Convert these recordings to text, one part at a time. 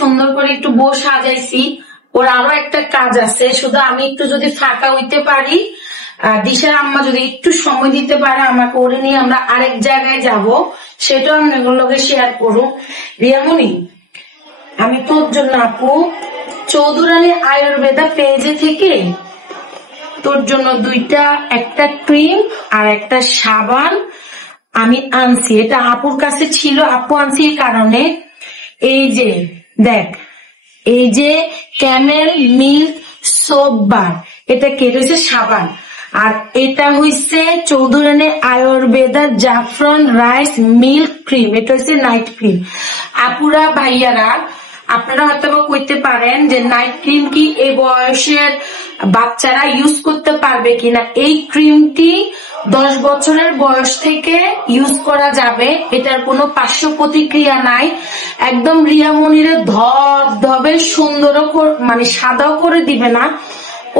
সুন্দর করে একটু বউ সাজাইছি। ওর আরো একটা কাজ আছে, শুধু আমি একটু যদি ফাঁকা হইতে পারি, দিশার আম্মা যদি একটু সময় দিতে পারে আমাকে, ওরে নিয়ে আমরা আরেক জায়গায় যাব, সেটাও আমি ওগুলোকে শেয়ার করুন। রিয়ামণি, আমি তোর জন্য আপু চৌধুরানী আয়ুর্বেদা পেজে থেকে তোর জন্য দুইটা, একটা ক্রিম আর একটা সাবান আমি আনছি। এটা আপুর কাছে ছিল, আপু আনছি এই কারণে, এই যে দেখ, এই যে ক্যামেল মিল্ক সোপ বার, এটা কেটে হয়েছে সাবান, আর এটা হইছে চৌধুরানী আয়ুর্বেদা জাফরান রাইস মিল্ক ক্রিম, এটা হচ্ছে নাইট ক্রিম। আপুরা ভাইয়ারা আপনারা হয়তো কইতে পারেন যে নাইট ক্রিম কি এই বয়সের বাচ্চারা ইউজ করতে পারবে কিনা। এই ক্রিমটি 10 বছরের বয়স থেকে ইউজ করা যাবে, এটার কোনো পার্শ্ব প্রতিক্রিয়া নাই। একদম রিয়ামণিরে ধবধবে সুন্দর মানে সাদাও করে দিবে না,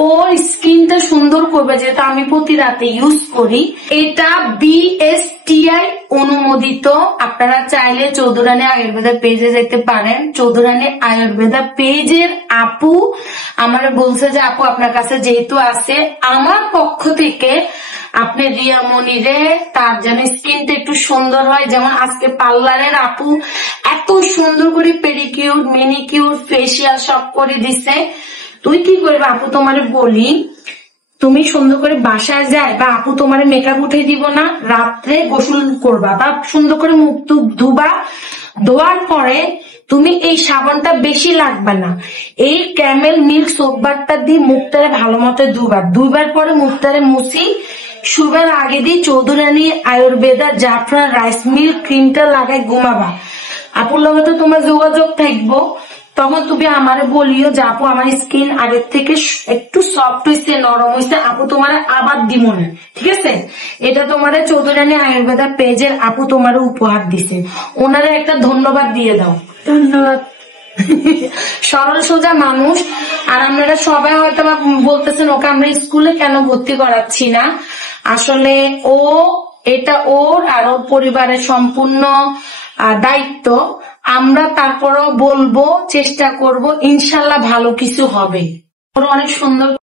ওর স্কিনটা সুন্দর করবে, যেটা আমি প্রতি রাতে ইউজ করি। এটা BSTI অনুমোদিত। আপনারা চাইলে চৌধুরানী আয়ুর্বেদা পেজে যেতে পারেন। চৌধুরানী আয়ুর্বেদা পেজের আপু আমার বলছে যে আপু আপনার কাছে যেহেতু আছে, আমার পক্ষ থেকে আপনি রিয়ামণিরে তার যেন স্কিনটা একটু সুন্দর হয়, যেমন আজকে পার্লারের আপু এত সুন্দর করে পেডিকিউর মেনিকিউর ফেসিয়াল সব করে দিছে। তুই কি করবে আপু, তোমারে বলি, তুমি সুন্দর করে বাসায় যায় বা আপু তোমার মেকআপ উঠে দিব না, রাত্রে গোসল করবা বা সুন্দর করে মুখ টুক ধুবা, ধোয়ার পরে তুমি এই সাবানটা বেশি লাগবে না, এই ক্যামেল মিল্ক সোপ বারটা দিয়ে মুখটারে ভালো মতো দুইবার পরে মুখটারে মুছি, শুবার আগে দিয়ে চৌধুরানী আয়ুর্বেদা জাফরান রাইস মিল্ক ক্রিমটা লাগাই ঘুমাবা। আপুর লগে তো তোমার যোগাযোগ থাকবো, তখন তুমি আমারে বলিও যে আপু আমার স্কিন আগের থেকে একটু সফট হয়েছে, নরম হয়েছে, আপু তোমার আবার দিব না, ঠিক আছে। এটা তোমার চৌধুরানী আয়ুর্বেদা পেজের আপু তোমার উপহার দিছে, ওনারে একটা ধন্যবাদ দিয়ে দাও। ধন্যবাদ। সরল সোজা মানুষ। আর আপনারা সবাই হয়তো বলতেছেন ওকে আমরা স্কুলে কেন ভর্তি করাচ্ছি না, আসলে এটা ওর আর ওর পরিবারের সম্পূর্ণ দায়িত্ব। আমরা তারপরও বলবো, চেষ্টা করব, ইনশাল্লাহ ভালো কিছু হবে। ওর অনেক সুন্দর